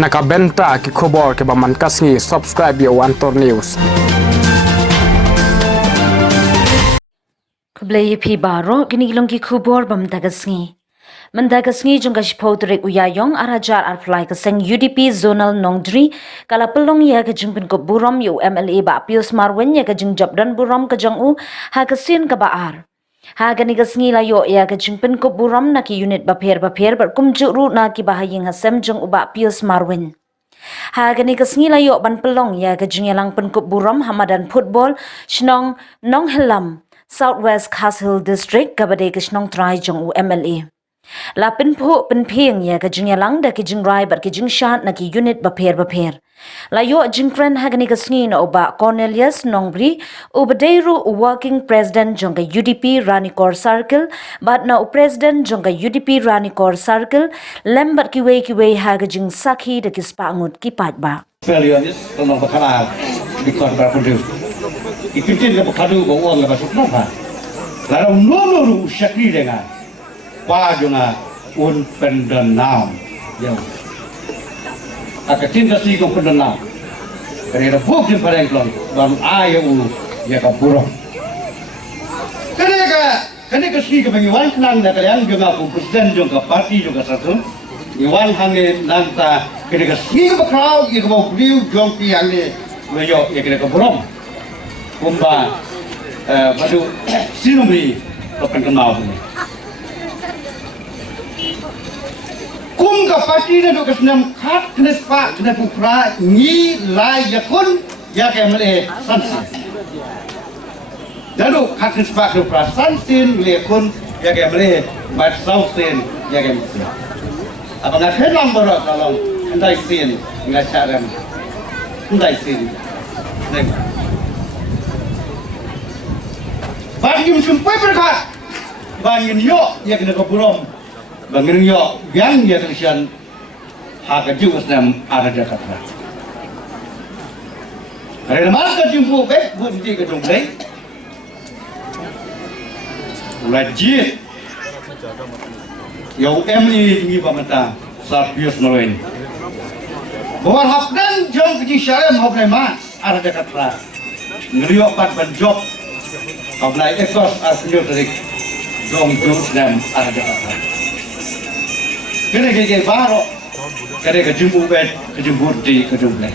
nakabenta ki khobor ke baman kasngi subscribe yo Antor News. Kublai phi baro ginilong ki khubor bam dagasngi. Mandagasngi jungga shipodrek uyayong arajar arflai kaseng UDP zonal nongdri kalapelong ya ka jingpin ko buram yu MLA ba Pius Marwen ya ka jingjab dan buram ka jang ha kasin ka baar. Ha gani gasngi layo ya ka jingpin ko buram na ki unit bapher bar kumjuru na ki bahaying hasem jung uba Pius Marwen. Ha gani kasngi layo ban pelong ya ka jingyalang penkup buram hamadan football shnong nong helam Southwest Castle District kabade kishnong try jong MLA. La pinpo pinping ya ka jingyalang da ki jingrai bar ki jingshat na ki unit bapher. La yo jingkren hagani kasngi na oba Cornelius Nongbri ubadeiru working president jongka UDP Ranikor Circle but na president jongka UDP Ranikor Circle lembat ki wei haga jing sakhi da ki spangut ki patba. Values tolong bakala di kontra pendu. Ipitin ke bakadu bawa la basuk napa. Lalu nulu syakri dengan wajuna un pendenam. Yo. Akatin kasi ko pendenam. Kaya bukin parengklon dan ayu ya kapuro. Kene kasi ka bangiwan nang na kalian juga pun presiden juga parti juga satu. Iwan hange nanta kene kasi ka bakau ya kapau beliau jong piang ni meyo ya kene kapuro. Kumba padu sinumri lokan kenal ni. Kum ka parti na do kasnam khat kene spa kene pupra ni lai yakun ya ke mele sansi. Lalu khat kene spa kene pupra sansin yakun ya ke mele mat sausin ya ke mele. Apa ngak helang borok kalau ndai sin ngacaran ndai sin. Bangin sumpai berkat bangin yo ya kene kapurom. Bangin yo yang ya Kristen hak juga senam ada Jakarta. Ada mas ka jumpu be bunti ka jumpu. Lajit. Yo MI ni pamata Sarpius Nolen. Bahwa hafdan jong keji syarem hafdan mas ada Jakarta. Ngeriok pat banjok. Hafdan ekos asliu dari jong senam ada Jakarta. Kene ke baro kene ke jumpu bet ke jumpu di ke jumpu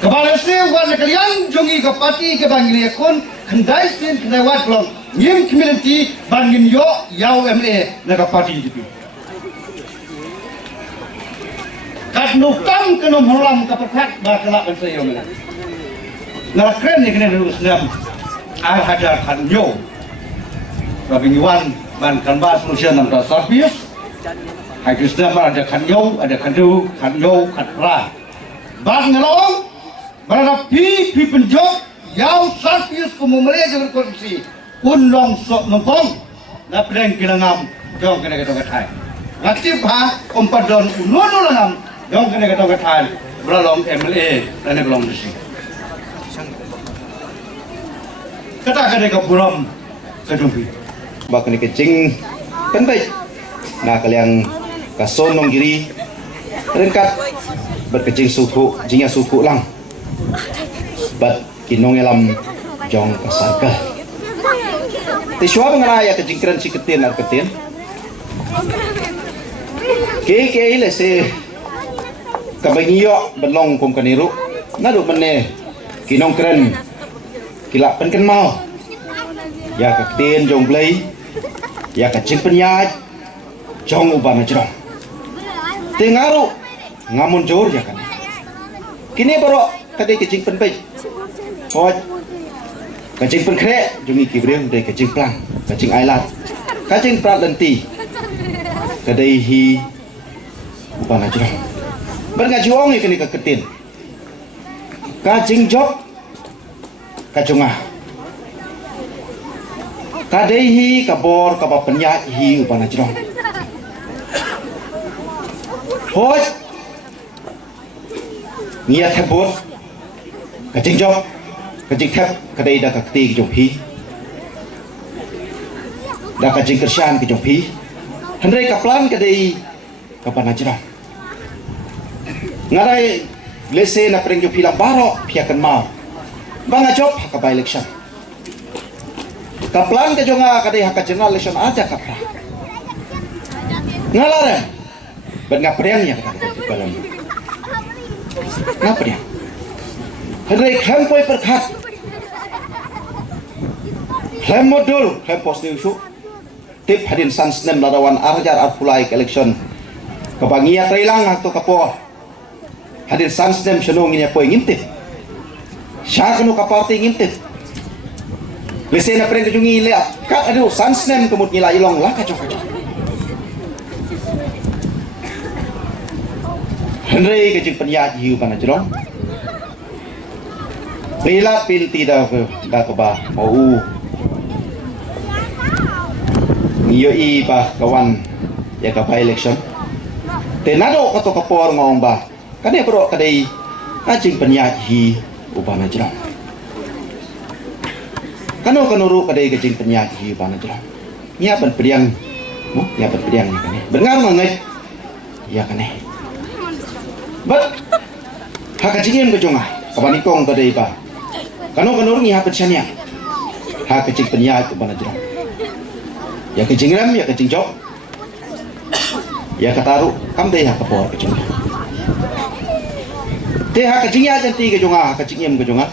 kepala se wan kalian jongi ke parti ke bangli kon kendai sen kendai wat long ngim community bangin yo yau MA na ke parti itu kat nukam ke nom holam ke perkat ba kelak ben sayo mena na kren ni kene lu senam ar hajar kan yo babing wan ban kan ba solution nam ta service hai Kristen ada kanyo, ada kandu, kanyo, katra. Bang ngelong, berada pi penjok, yau sarpius kumumere jangan korupsi, unlong sok nongkong, na pedang kilangam, jong kena kata katai. Ngatip ha, kompadon unono langam, jong kena kata katai, beralong MLA dan belum desi. Kata kena kaburam, kedumpi. Bakal kecing, penbaik. Nah kalian kason nong giri rengkat berkecing suku jingnya suku lang bat kinong elam jong kasarka tiswa mengenai kecing keren si ketin ar ketin ke ile se kabangiyo belong kum kaniru nadu mene kinong keren kilak penken mau ya ketin jong blai ya kecing penyaj jong ubah najrong tengaru ngamun jor ya kan kini baru kadai kecing penpej hoj kecing penkre jungi kibrem dari kecing plang kecing ailat kecing prat lenti kadai hi ubah najrong berngajong ni kini keketin kacing jok kacungah kadai hi kabor kabab penyak hi ubah najrong hoi niat hebot kacing jok kacing thep kadai dah kakti jong hi dah kacing kersian ke jong hi hendrai kaplan kadai kapan aja ngarai lese na pring jo pilang baro piakan mau banga job haka by election kaplan ke jonga kadai haka general election aja kapra ngalare ben ngapriang ya kata balam ngapriang hari kempoi perkhat klem modul klem post news tip hadin sansnem ladawan arjar arpulai election kebangia trilang atau kapo hadin sansnem senong ini apa ngintip siya kanu kaparti ngintip lese na pren kejungi le kat adu sansnem kemut ngila ilong lah kacok Henry kejeng penyat hiu pana jerong lila pilti dah ke mau niyo i ba kawan ya ka election tenado kato kapor ngong ba kade bro kade kajing penyat hi upana jerong kano kanuru kade kajing penyat hi upana jerong nya ban priang nya ban priang ni kane bengar mangai ya kane but haka jingin ke jonga kabani kong badai ba kano ngi haka chania haka jing penya ke bana jira ya ke jingram ya ke jingjok ya kataru kam dei haka por ke jonga te haka jingya janti ke jonga haka jingem ke jonga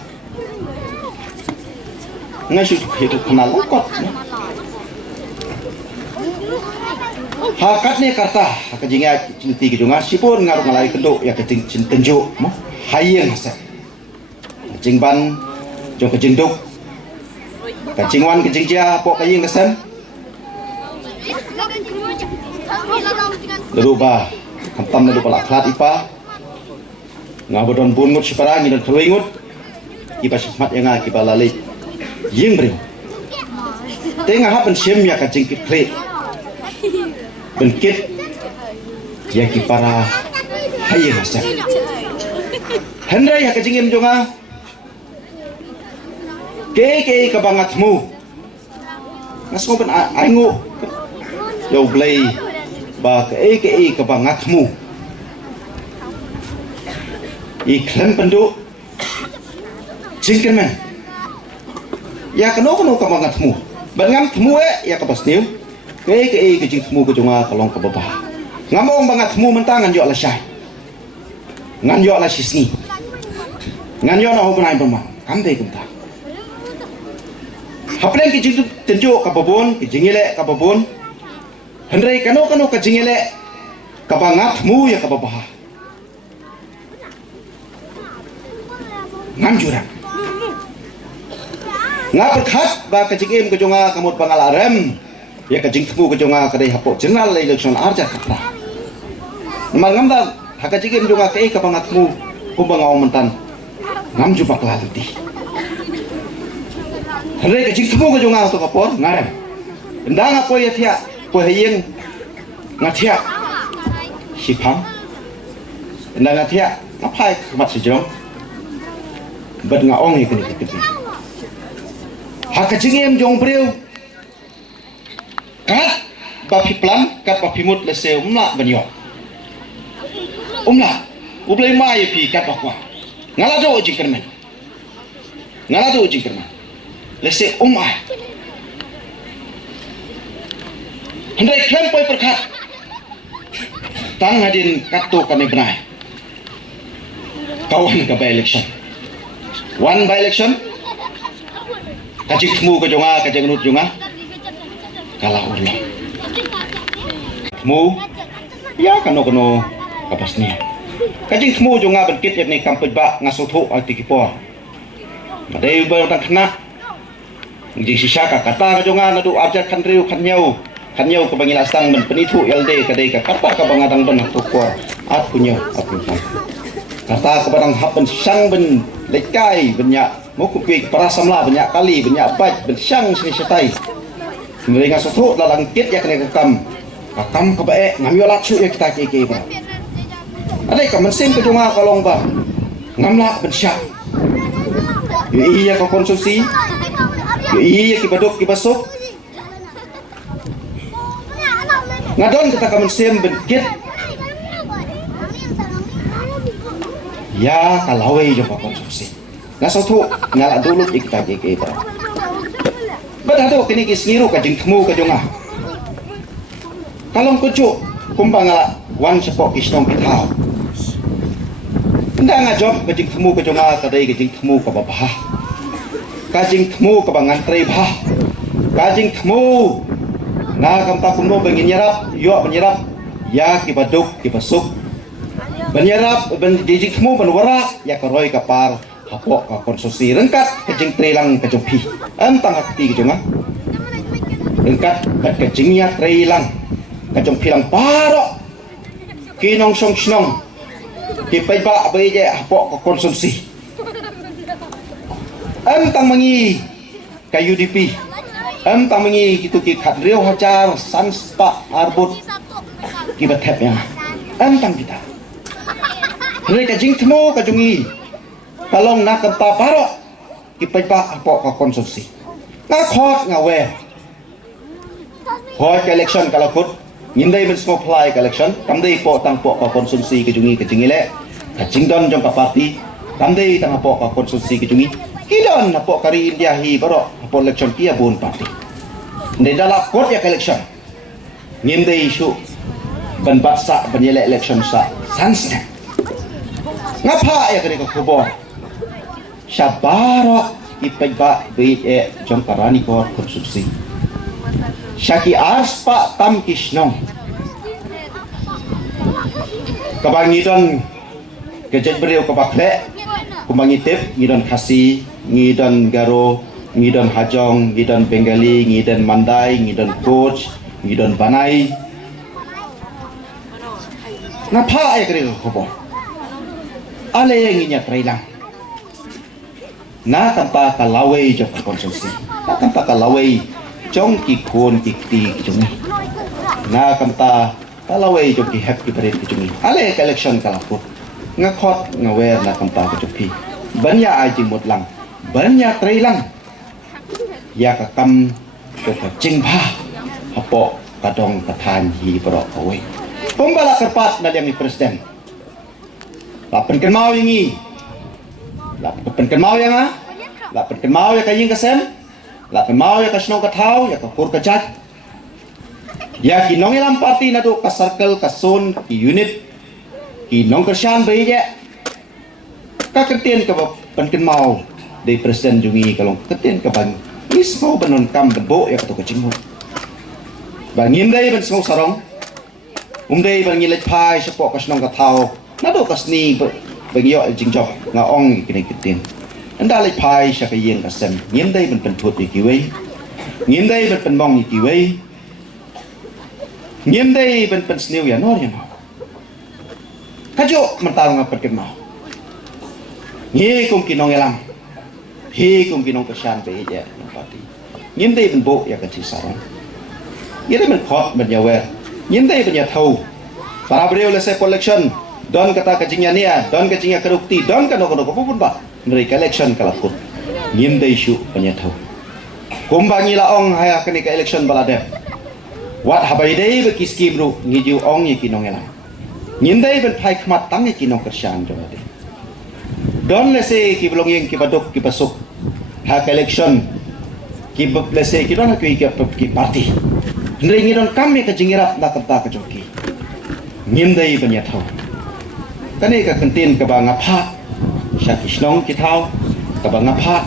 ngasu hidup kenal lokot hakat ni kata haka jingya cinti ke jonga sipur ngaru ngalai kenduk ya ke jing tenjuk mo hayeng hasa jing ban jo ke jing duk ka jing wan ke jing jia po ka ying kesen leruba kampam leruba la klat ipa ngabodon bun ngut sipara ngi dan ngut ipa sifat yang ngaki balali ying bring tengah hapen sim ya ka jing kit bengkit ya kipara hayeng hasa Hendra ya kejingim jonga ke kabangatmu ngasmo ben aingu yo blay ba ke kabangatmu iklan pendu jingkemen ya kano kabangatmu ben ngam temu ya kapasniu ke jingmu ke jonga kalong ke babah ngamong bangatmu mentangan yo la syai ngan yo la sisni ngan yo na hubungan pemang kamde kumta haplen ki jintu tenjo kababon ki jingile kababon hendrai kano ka jingile kabangat mu ya kababah ngan jurang ngaperkhat ba ka jingim ke jonga kamut pangalarem ya ka jingmu ke jonga kadai hapo general election arja kata mangamda haka jingim jonga ke kabangatmu kumbang mentan ngam jumpa kelaliti hendai kecing semua ke jonga untuk kapor ngarem endang apa ya tiak po hayeng ngatiak sipam endang ngatiak ngapai kemat sejong bad ngaong ikut haka jingim jong breu kat bapi plan kat bapi mut lese umla banyo umla ublay mai pi kat bakwa ngalado jingkerman lese umai hendai klempoi perkat tang hadin kato kami benai kawan ke by election one by election kajik temu ke jonga kajik nut jonga kalah ulang temu ya kano kapasnya kajing temu jonga benkit yakni kampet ba ngasutu arti kipo madai ba utang kena jing sisa ka kata ka jonga nadu arja kanriu kanyau ke bangilasang men penitu ld kadai ka kata ka bangadang ben tu ko at punyo aku kata ka badang hapen sang ben lekai benya mokupi parasamla banyak kali banyak baj ben sang sini setai ngeri ngasutu dalang kit yakni kakam ka bae ngamio laksu ya kita keke ba ada ka mesin ke jonga kalong ba ngamla bersyak iya ka konsumsi iya ki badok ki basok ngadon kita ka mesin benkit ya kalawai jong ka konsumsi na sotu ngala dulu ikta ke ita badado kini kisngiru ka jing temu ka jonga kalong kucu kumbang ngala wan sepok kisnong kitao nda nga job ka jing temu ka jonga kadai ka jing temu ka babah ka jing temu ka bangan trei bah ka jing temu na kamta kuno bengin nyerap yo menyerap ya kibaduk kibasuk menyerap ben jijik mu benwara ya karoi kapar hapok ka konsumsi rengkat kejing trelang kejumpi antang hati kejonga rengkat kat kejingnya trelang kejumpi lang paro kinong song snong kipai ba bai je hapok ka konsumsi antang mangi ka UDP antang mangi kitu ki khadreu hajar sanspa arbut kibat tepnya antang kita mereka jing temu kajungi kalong nak kenta paro kipai pa apa ka konsumsi na khot ngawe hoi election kalau kut ngindai men semua apply election kamdei po tang po ka konsumsi kajungi kajingile kajing don jong ka party kamdei tang po ka konsumsi kajungi kilon na po kari India hi baro po election kia bun party ndai dalak kot ya election ngindai isu ban baksa banyele election sa sansnya ngapa ya kene ko kubor syabaro ipagba be jom karani ko konsumsi syaki aspa tam kisnong kabangidon kejet beriu kabakle kumangitip ngidon khasi ngidon garo ngidon hajong ngidon bengali ngidon mandai ngidon coach ngidon banai ngapa ya kene ko kubor ale yang inya trailang na tanpa kalawai jong konsumsi na tanpa kalawai jong ki kon ki ti jong na tanpa kalawai jong ki happy berit jong ale election kalaput ngakot ngawer na tanpa kecupi banyak aji mutlang banyak trailang ya kakam ko jingba hapo kadong katan hi bro away pembala kerpat na yang presiden lapan kenmau ini, lapan kenmau yang lapan kenmau ya kaying kesem, lapan mau ya kasno katau ya kapur kajat, ya kinong ilam parti nado ka circle ka zone ki unit, kinong kersian bayi je, ka kertien ka pan kenmau dari presiden jungi kalong kertien ka ban, ismo benon kam benbo ya kato kacing mo, bangin day ban semua sarong, day bangin pai sepok kasno katau. Nado kasni bagyo jingjo nga ong kini kitin anda lai pai sya kayeng kasem ngindai ben pentut ikiwei ngindai ben penbong ikiwei ngindai ben pensniu ya nor ya no kajo mentarung apa kenal ngi kum kinong elang hi kum kinong kesan be ya pati ngindai ben bo ya kacil sarong ngindai ben khot ben yawer ngindai ben ya thau para beliau lese collection don kata kacingnya nia, don kacingnya kerukti, don kan noko pun pak. Mereka election kalaput, ngindai isu penyatau. Kumbangi laong haya kini ke election balade. Wat habai dei beki skim ru ngiju ong ye kinong elang. Ngindai ben pai khmat tang ye kinong kersian jong ade. Don lese ki belong yang ki baduk ki pasuk. Ha election ki lese ki don ki party. Ndri don kami ke jingirap na kata ke joki. Ngindai penyatau. Kani ka kentin ka ba ngapa syaki snong kitau ka ba ngapa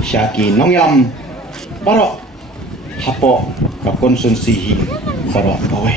syaki nongyam baro hapo ka konsumsi hi baro bawe